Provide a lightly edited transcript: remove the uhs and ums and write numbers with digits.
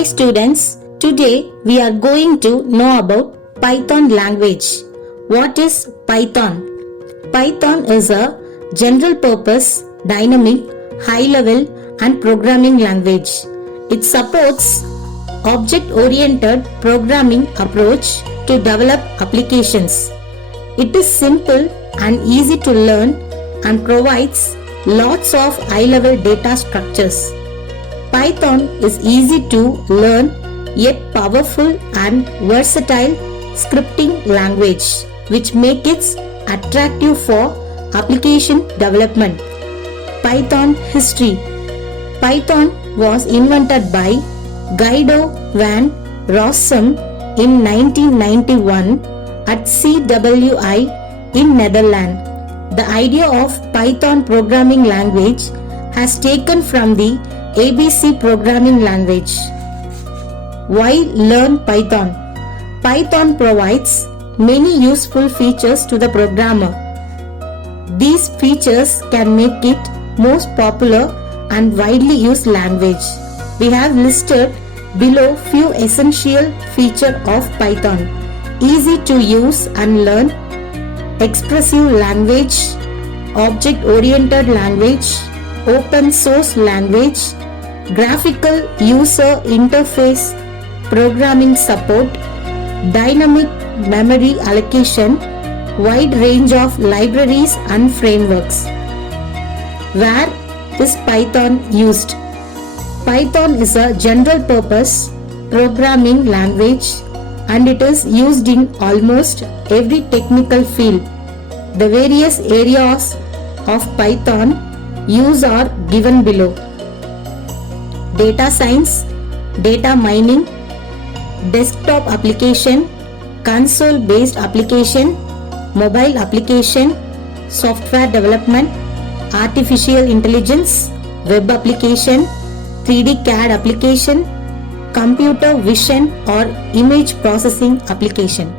Hi students, today we are going to know about Python language. What is Python? Python is a general purpose, dynamic, high level and programming language. It supports object-oriented programming approach to develop applications. It is simple and easy to learn and provides lots of high-level data structures. Python is easy to learn yet powerful and versatile scripting language which makes it attractive for application development. Python history. Python was invented by Guido van Rossum in 1991 at CWI in Netherlands. The idea of Python programming language has taken from the ABC programming language. Why learn Python? Python provides many useful features to the programmer. These features can make it most popular and widely used language. We have listed below few essential features of Python. Easy to use and learn, expressive language, object-oriented language, open source language, graphical user interface programming support, dynamic memory allocation, wide range of libraries and frameworks. Where is Python used? Python is a general purpose programming language and it is used in almost every technical field. The various areas of Python use are given below. Data science, data mining, desktop application, console-based application, mobile application, software development, artificial intelligence, web application, 3D CAD application, computer vision or image processing application.